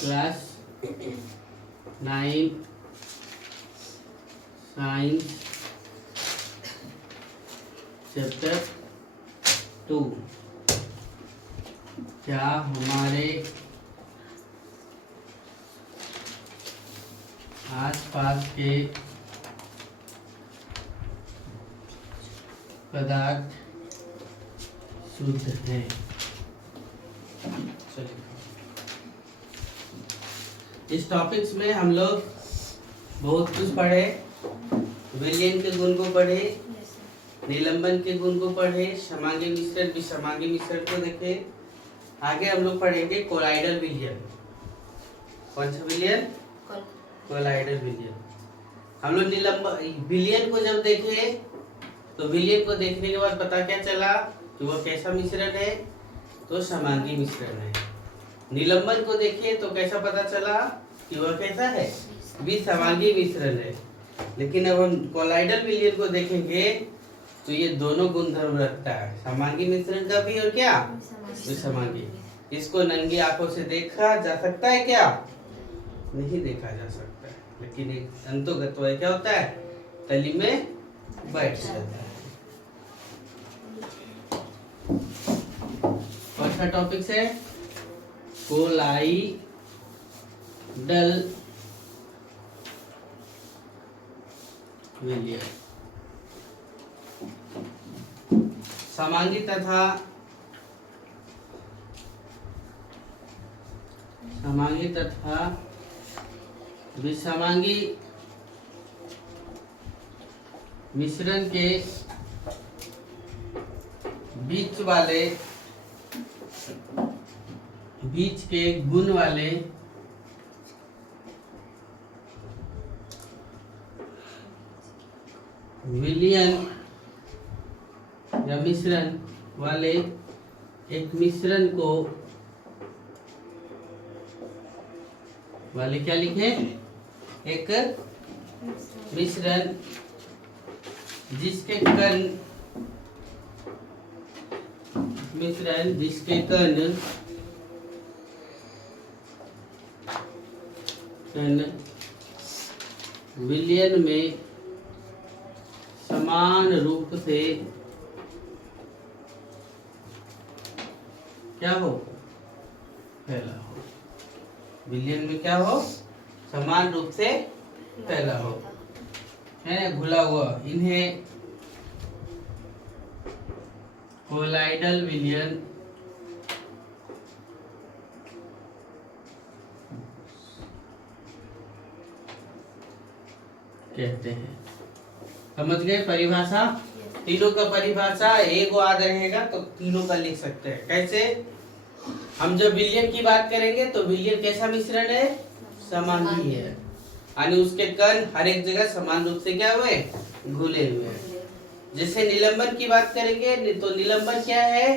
Class 9 science chapter 2। क्या हमारे आसपास के पदार्थ शुद्ध हैं? इस टॉपिक्स में हम लोग बहुत कुछ पढ़े। विलयन के गुण को पढ़े, निलंबन के गुण को पढ़े, समांगी मिश्रण, विसमांगी मिश्रण को देखे। आगे हम लोग पढ़ेंगे कोलाइडल विलयन। कौन सा विलयन? कोलाइडल विलयन। हम लोग निलंबन विलयन को जब देखे तो विलयन को देखने के बाद पता क्या चला कि वह कैसा मिश्रण है? तो समांगी मिश्रण है। निलंबन को देखे तो कैसा पता चला कि वह कैसा है? विसमांगी मिश्रण है। लेकिन अब हम कोलाइडल विलयन को देखेंगे तो ये दोनों गुणधर्म रखता है, समांगी मिश्रण का भी और क्या विसमांगी। इसको नंगी आंखों से देखा जा सकता है क्या? नहीं देखा जा सकता है, लेकिन एक अंतोगत क्या होता है? तली में बैठ जाता है। कौन सा टॉपिक है? कोलाइडल विलयन। समांगी तथा विसमांगी मिश्रण के बीच के गुण वाले विलयन या मिश्रण वाले एक मिश्रण को क्या लिखे? एक मिश्रण जिसके कण विलयन में समान रूप से क्या हो? फैला हो। विलयन में क्या हो? समान रूप से फैला हो, है घुला हुआ। इन्हें कोलाइडल विलयन कहते हैं। समझ गए परिभाषा? तीनों का परिभाषा एक याद रहेगा तो तीनों का लिख सकते हैं। कैसे? हम जब विलयन की बात करेंगे तो विलयन कैसा मिश्रण है? समांगी है, यानी उसके कण हर एक जगह समान रूप से क्या हुए? घुले हुए हैं। जैसे निलंबन की बात करेंगे तो निलंबन क्या है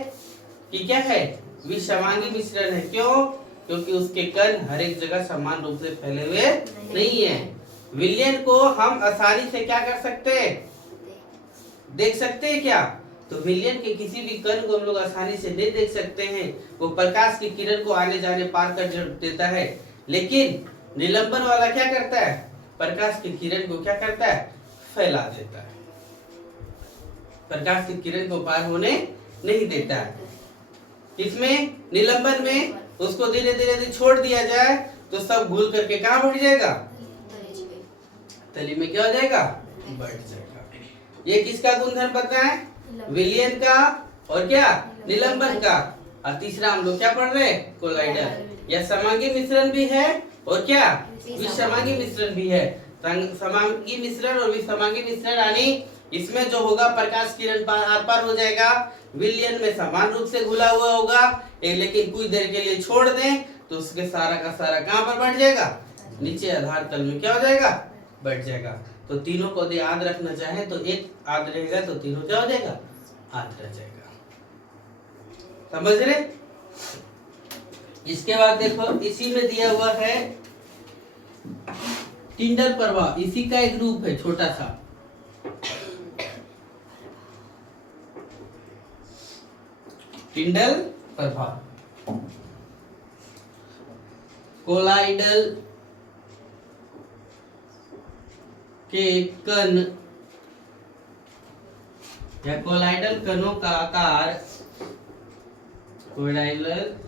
कि क्या है? विसमांगी मिश्रण है। क्यों? क्योंकि उसके कण हर एक जगह समान रूप से फैले हुए नहीं है। विलयन को हम आसानी से क्या कर सकते हैं? देख सकते हैं क्या? तो विलयन के किसी भी कण को हम लोग आसानी से नहीं देख सकते हैं। वो प्रकाश की किरण को आने जाने पार कर देता है। लेकिन निलंबन वाला क्या करता है? प्रकाश की किरण को क्या करता है? फैला देता है। प्रकाश की किरण को पार होने नहीं देता है। इसमें निलंबन में उसको धीरे धीरे छोड़ दिया जाए तो सब घुल करके कहाँ बढ़ जाएगा? तली में क्या हो जाएगा? बैठ जाएगा। ये किसका गुणधर्म पता है? विलयन का और क्या? निलंबन का। और तीसरा हम लोग क्या पढ़ रहे हैं? कोलाइडल। यह समांगी मिश्रण भी है और क्या विसमांगी मिश्रण भी है। समांगी मिश्रण और विसमांगी मिश्रण यानी इसमें जो होगा प्रकाश किरण आर पार हो जाएगा। विलयन में समान रूप से घुला हुआ होगा, लेकिन कुछ देर के लिए छोड़ दें तो उसके सारा का सारा कहाँ पर बैठ जाएगा? नीचे आधार तल में क्या हो जाएगा? बैठ जाएगा। तो तीनों को यदि याद रखना चाहे तो एक याद रहेगा तो तीनों क्या हो जाएगा? याद रह जाएगा। समझ रहे? इसके बाद देखो इसी में दिया हुआ है टिंडल प्रभाव। इसी का एक रूप है छोटा सा। टिंडल प्रभाव। कोलाइडल के कण या कोलाइडल कणों का आकार,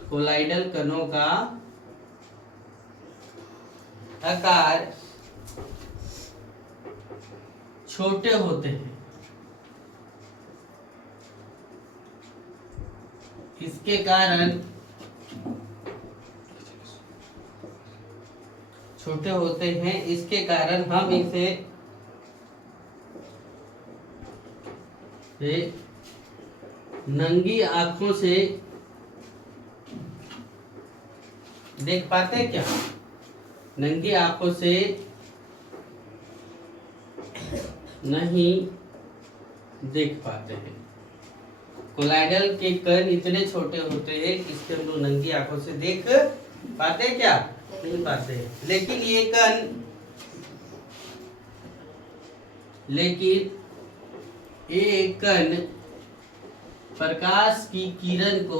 कोलाइडल कणों का आकार छोटे होते हैं। इसके कारण छोटे होते हैं, इसके कारण हम इसे नंगी आंखों से देख पाते हैं क्या? नंगी आंखों से नहीं देख पाते हैं। कोलाइडल के कण इतने छोटे होते हैं कि इसके हम लोग नंगी आंखों से देख पाते हैं क्या? नहीं पाते हैं। लेकिन ये कण प्रकाश की किरण को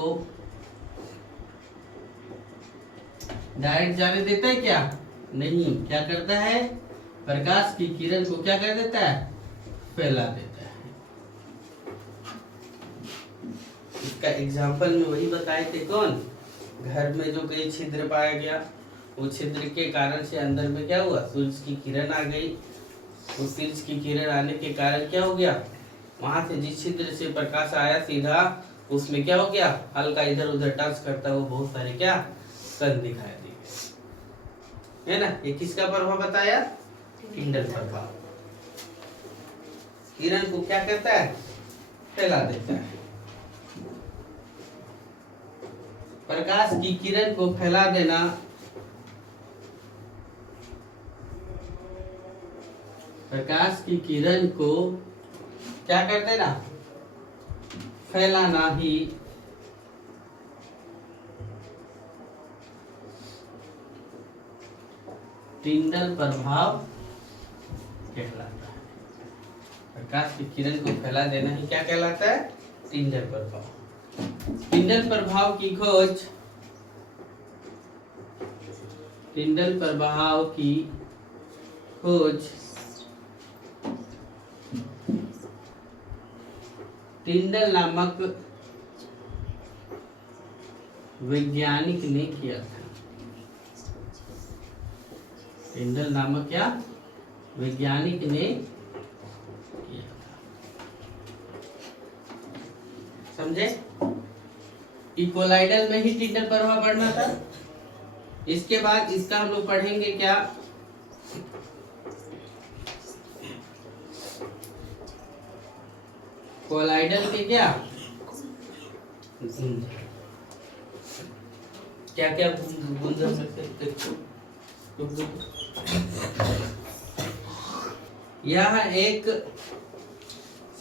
डायरेक्ट जाने देता है क्या? नहीं। क्या करता है? प्रकाश की किरण को क्या कर देता है? फैला देता है। इसका एग्जाम्पल में वही बताए थे, कौन? घर में जो कहीं छिद्र पाया गया, वो छिद्र के कारण से अंदर में क्या हुआ? सूरज की किरण आ गई। उस सूरज की किरण आने के कारण क्या हो गया? वहां से जिस छिद्र से प्रकाश आया सीधा, उसमें क्या हो गया? हल्का इधर उधर टच करता हुआ बहुत सारे क्या कण दिखाई दिए, है ना? ये किसका प्रभाव बताया? टिंडल प्रभाव। किरण को क्या करता है? फैला देता है। प्रकाश की किरण को फैला देना प्रकाश की किरण को क्या कर देना? फैलाना ही टिंडल प्रभाव कहलाता है। प्रकाश की किरण को फैला देना ही क्या कहलाता है? टिंडल प्रभाव। टिंडल प्रभाव की खोज टिंडल नामक वैज्ञानिक ने किया था। टिंडल नामक क्या वैज्ञानिक ने किया था। समझे? कोलाइडल में ही टिंडल प्रभाव पढ़ना था। इसके बाद इसका हम लोग पढ़ेंगे क्या? कोलाइडल के क्या क्या गुणधर्म यह एक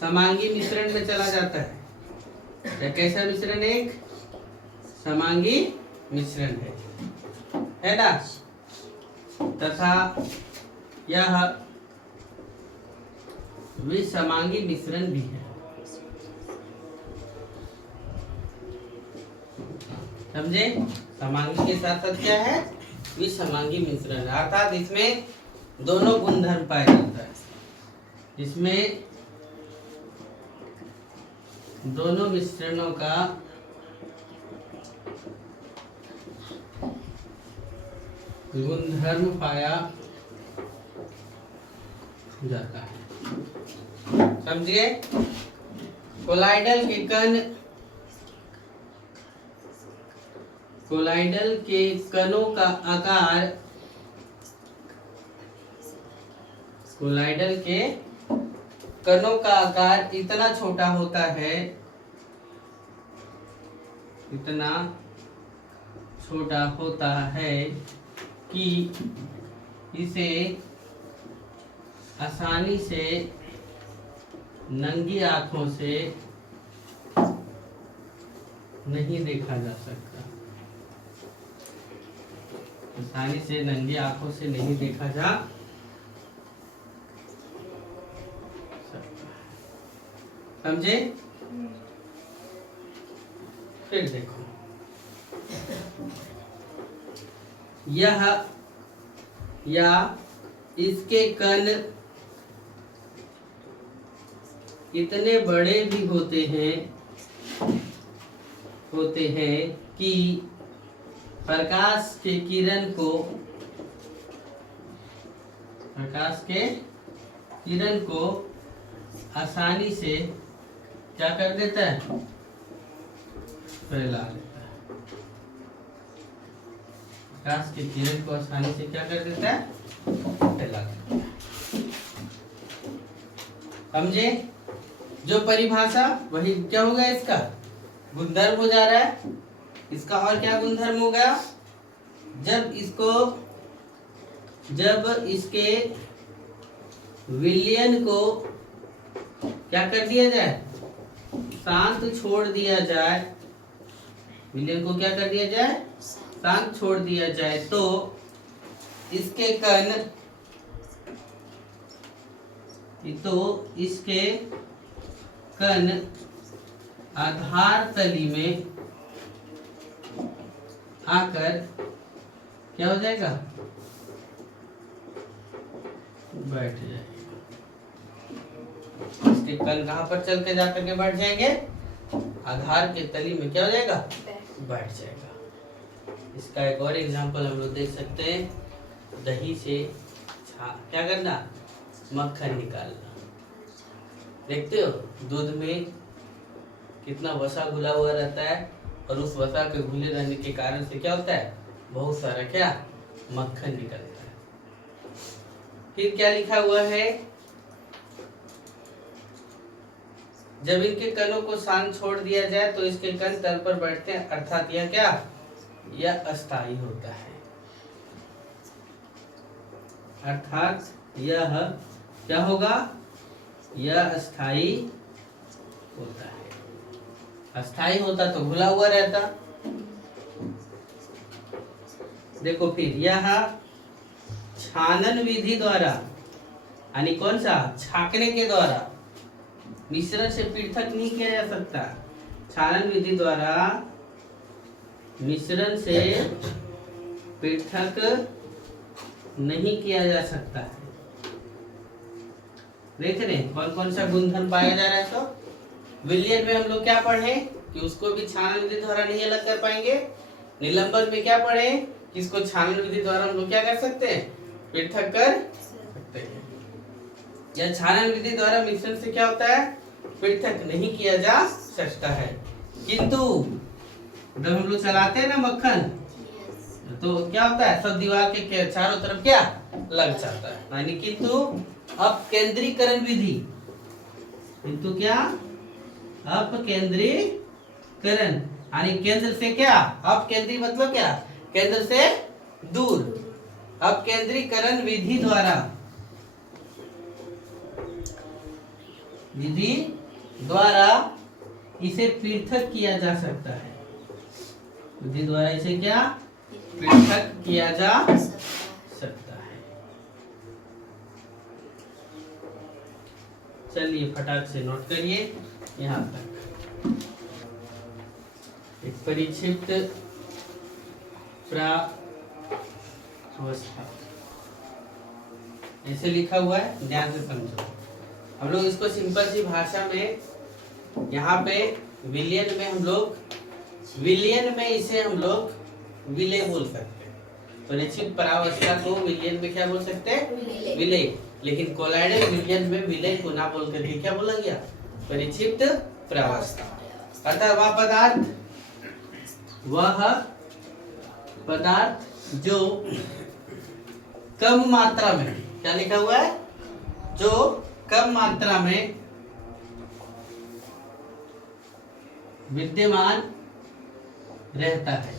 समांगी मिश्रण में चला जाता है। या कैसा मिश्रण? एक समांगी मिश्रण है ना? तथा यह विसमांगी मिश्रण भी है। समझे? समांगी के साथ साथ क्या है? विसमांगी मिश्रण, अर्थात इसमें दोनों गुणधर्म पाए जाता है। इसमें दोनों मिश्रणों का गुणधर्म पाया जाता है। समझिए? कोलाइडल के कण, कोलाइडल के कणों का आकार, कोलाइडल के कणों का आकार इतना छोटा होता है, इतना छोटा होता है कि इसे आसानी से नंगी आंखों से नहीं देखा जा सकता। आसानी से नंगी आंखों से नहीं देखा जा सकता। समझे? फिर देखो, यह या इसके कण इतने बड़े भी होते हैं कि प्रकाश के किरण को आसानी से क्या कर देता है, फैला देता है। प्रकाश के किरण को आसानी से क्या कर देता है, फैला देता है। समझे? जो परिभाषा वही क्या होगा, इसका गुणधर्म हो जा रहा है। इसका और क्या गुणधर्म हो गया, जब इसके विलयन को क्या कर दिया जाए, शांत छोड़ दिया जाए, विलयन को क्या कर दिया जाए, शांत छोड़ दिया जाए, तो इसके कण आधार तली में आकर क्या हो जाएगा, बैठ जाएगा। इसके कण कहां पर चल के जाकर के बैठ जाएंगे, आधार के तली में क्या हो जाएगा, बैठ जाएगा। इसका एक और एग्जांपल हम लोग देख सकते हैं, दही से क्या करना, मक्खन निकालना। देखते हो दूध में कितना वसा घुला हुआ रहता है, और उस वसा के घुले रहने के कारण से क्या होता है, बहुत सारा क्या, मक्खन निकलता है। फिर क्या लिखा हुआ है, जब इनके कणों को शांत छोड़ दिया जाए तो इसके कण तल पर बैठते हैं, अर्थात यह क्या, यह अस्थायी होता है। अर्थात यह क्या होगा, यह अस्थायी होता है। अस्थायी होता तो घुला हुआ रहता। देखो फिर यह छानन विधि द्वारा, यानी कौन सा, छाकने के द्वारा, मिश्रण से पृथक नहीं किया जा सकता। छानन विधि द्वारा मिश्रण से पृथक नहीं किया जा सकता है। देख रहे हैं कौन कौन सा गुणधर्म पाया जा रहा है। तो विलयन में हम लोग क्या पढ़े कि उसको भी छानन विधि द्वारा नहीं अलग कर पाएंगे। निलंबन में क्या पढ़े कि इसको छानन विधि द्वारा हम लोग क्या कर सकते हैं, पृथक कर सकते हैं। या छानन विधि द्वारा मिश्रण से क्या होता है, पृथक नहीं किया जा सकता है। किंतु जब हम लोग चलाते हैं ना मक्खन, तो क्या होता है, सब दीवार के चारों तरफ क्या लग जाता है। यानी किंतु अपकेंद्रीकरण विधि, किंतु क्या, अपकेंद्रीकरण, यानी केंद्र से क्या, अपकेंद्री मतलब क्या, केंद्र से दूर। अपकेंद्रीकरण विधि द्वारा इसे पृथक किया जा सकता है। विधि द्वारा इसे क्या, पृथक किया जा सकता है। चलिए फटाक से नोट करिए यहाँ तक। एक परिक्षिप्त प्रावस्था ऐसे लिखा हुआ है, ध्यान से समझो। हम लोग इसको सिंपल सी भाषा में, यहाँ पे विलयन में हम लोग, विलयन में इसे हम लोग विलय बोल सकते हैं। परिक्षिप्त परावस्था को विलयन में क्या बोल सकते हैं, विलय। लेकिन कोलाइडल विलयन में विलय को ना बोल करके क्या बोला गया, परिक्षिप्त परावस्था। अर्थात वह पदार्थ जो कम मात्रा में, क्या लिखा हुआ है, जो कम मात्रा में विद्यमान रहता है।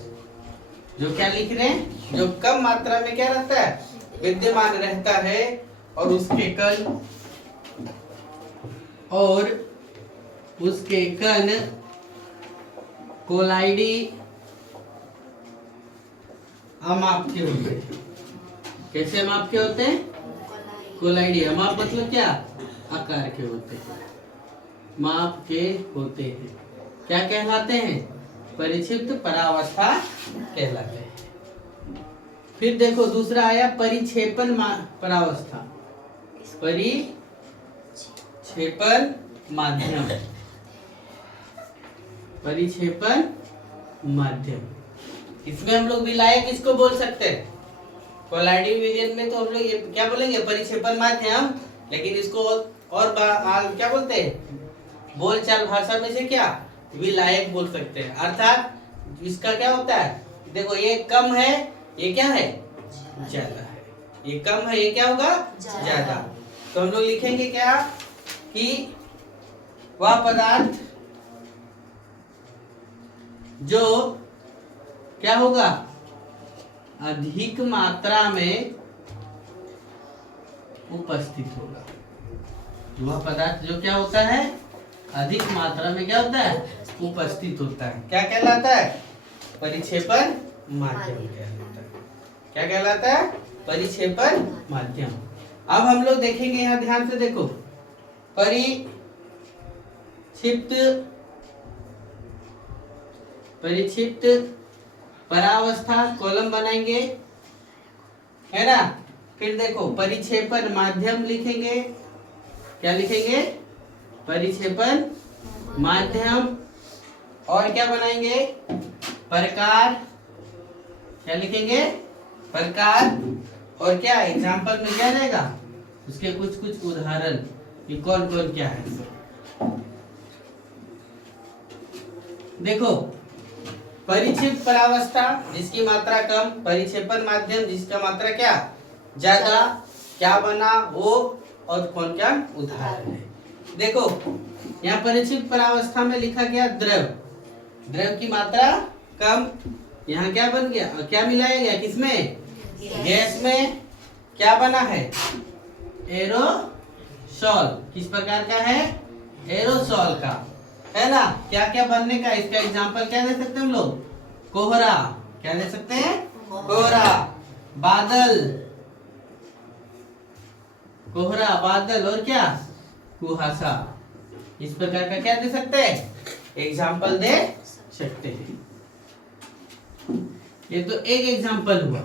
जो क्या लिख रहे हैं, जो कम मात्रा में क्या रहता है, विद्यमान रहता है, और उसके कण कोलाइडी अमाप के होते हैं। कैसे अमाप के होते हैं, कोलाइडी। अमाप मतलब क्या, आकार के होते हैं, माप के होते हैं। क्या कहलाते हैं, परिक्षिप्त परावस्था कहलाते हैं। फिर देखो दूसरा आया परिक्षेपण परावस्था, परिक्षेपण माध्यम, परिक्षेपण माध्यम। इसमें हम लोग विलायक इसको बोल सकते हैं। कोलाइडिंग विलयन में तो हम लोग ये क्या बोलेंगे, परिक्षेपण माध्यम, लेकिन इसको और क्या बोलते हैं, बोलचाल भाषा में से क्या, विलायक बोल सकते हैं। अर्थात इसका क्या होता है, देखो ये कम है, ये क्या है, ज्यादा है, ये कम है, ये क्या होगा, ज्यादा। तो हम लोग लिखेंगे क्या कि वह पदार्थ जो क्या होगा, अधिक मात्रा में उपस्थित होगा। वह पदार्थ जो क्या होता है, अधिक मात्रा में क्या होता है, उपस्थित होता है, क्या कहलाता है, परिक्षेपण माध्यम कहलाता है। क्या कहलाता है, परिक्षेपण माध्यम। अब हम लोग देखेंगे, यहाँ ध्यान से देखो, परिक्षिप्त परावस्था कॉलम बनाएंगे, है ना। फिर देखो परिक्षेपण माध्यम लिखेंगे, क्या लिखेंगे, परिक्षेपण माध्यम। और क्या बनाएंगे, प्रकार, क्या लिखेंगे, प्रकार। और क्या एग्जाम्पल में क्या रहेगा, उसके कुछ कुछ उदाहरण कि कौन कौन क्या है। देखो परिक्षिप्त परावस्था जिसकी मात्रा कम, परिक्षेपण माध्यम जिसका मात्रा क्या, ज्यादा, क्या बना वो, और कौन क्या उदाहरण है। देखो यहाँ परिक्षिप्त परावस्था में लिखा गया द्रव, द्रव की मात्रा कम, यहाँ क्या बन गया, क्या मिलाया गया, किसमें, गैस में। क्या बना है, एरोसोल, किस प्रकार का है, एरोसोल का, है ना। क्या क्या बनने का, इसका एग्जांपल क्या दे सकते हैं हम लोग, कोहरा, क्या दे सकते हैं, कोहरा, बादल, कोहरा, बादल, और क्या, कुहासा। इस प्रकार का क्या दे सकते हैं, एग्जाम्पल दे सकते हैं। ये तो एक एग्जाम्पल हुआ।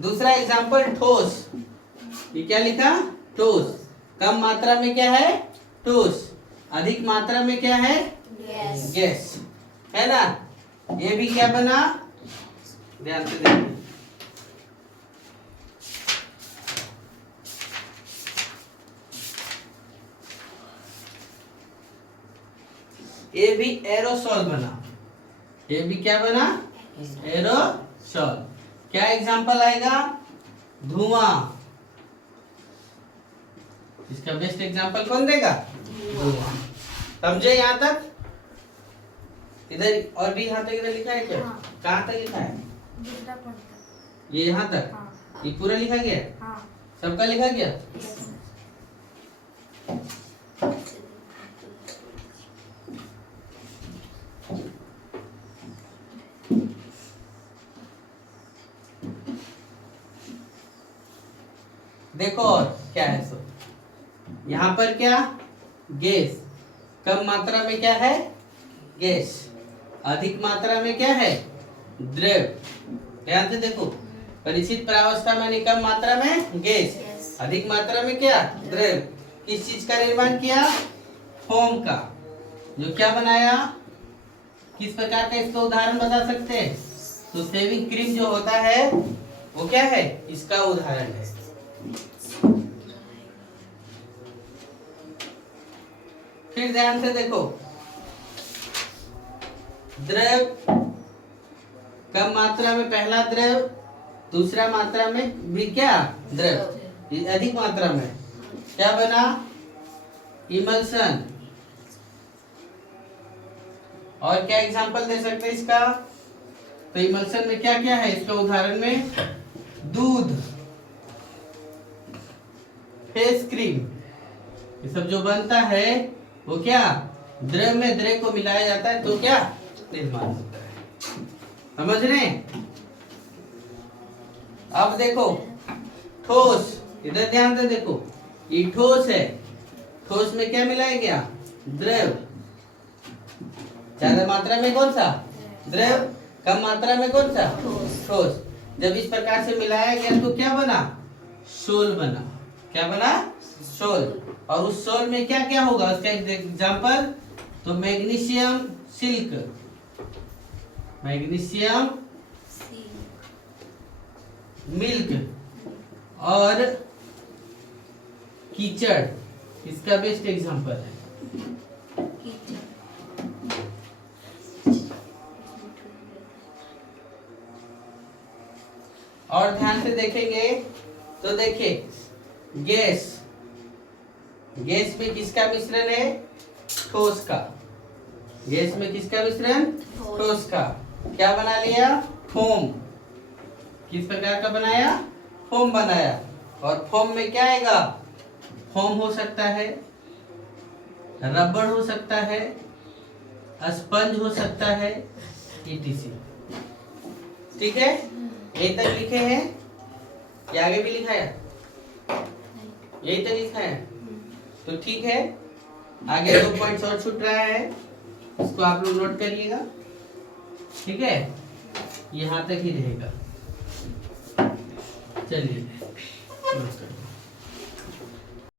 दूसरा एग्जाम्पल ठोस, ये क्या लिखा, ठोस, कम मात्रा में क्या है, ठोस, अधिक मात्रा में क्या है, गैस, है ना। ये भी क्या बना, ध्यान से देखिए, ये भी एरोसोल बना, ये भी क्या बना, एरोसोल। क्या एग्जांपल आएगा, धुआं, इसका बेस्ट एग्जांपल कौन देगा, धुआं। समझे यहाँ तक, इधर और भी यहाँ तक इधर लिखा है क्या, कहाँ तक लिखा है, ये यहाँ तक, ये पूरा लिखा गया, सबका लिखा गया। देखो और क्या है, सो यहाँ पर क्या, गैस, कम मात्रा में क्या है, गैस, अधिक मात्रा में क्या है, द्रव। ध्यान से देखो, परिचित परावस्था में कम मात्रा में गैस, अधिक मात्रा में क्या, द्रव। किस चीज का निर्माण किया, फोम का, जो क्या बनाया, किस प्रकार का, इसका उदाहरण बता सकते हैं, तो शेविंग क्रीम जो होता है वो क्या है, इसका उदाहरण है। फिर ध्यान से देखो, द्रव, कम मात्रा में पहला द्रव, दूसरा मात्रा में भी क्या, द्रव, अधिक मात्रा में क्या बना, इमल्सन। और क्या एग्जांपल दे सकते हैं इसका, तो इमल्सन में क्या क्या है, इसका उदाहरण में दूध, फेस क्रीम, ये सब जो बनता है वो क्या, द्रव में द्रव को मिलाया जाता है तो क्या निर्माण होता है। समझ रहे, अब देखो ठोस, इधर ध्यान से देखो, ये ठोस है, ठोस में क्या मिलाया गया, द्रव, ज्यादा मात्रा में कौन सा, द्रव, कम मात्रा में कौन सा, ठोस। जब इस प्रकार से मिलाया गया तो क्या बना? सोल बना। क्या बना? सोल। और उस सोल में क्या क्या होगा उसका एग्जांपल, तो मैग्नीशियम सिल्क, मैग्नीशियम मिल्क और कीचड़ इसका बेस्ट एग्जांपल है। और ध्यान से देखेंगे तो देखिए गैस, गैस में किसका मिश्रण है? ठोस का। गैस में किसका मिश्रण? ठोस का। क्या बना लिया? फोम। किस प्रकार का बनाया? फोम बनाया। और फोम में क्या आएगा? फोम हो सकता है, रबड़ हो सकता है, स्पंज हो सकता है, etc। ठीक है, यही तक लिखे हैं या आगे भी लिखा है? यही तक लिखा है तो ठीक है। आगे 2 पॉइंट्स और छूट रहा है, इसको आप लोग नोट करिएगा। ठीक है, यहाँ तक ही रहेगा। चलिए।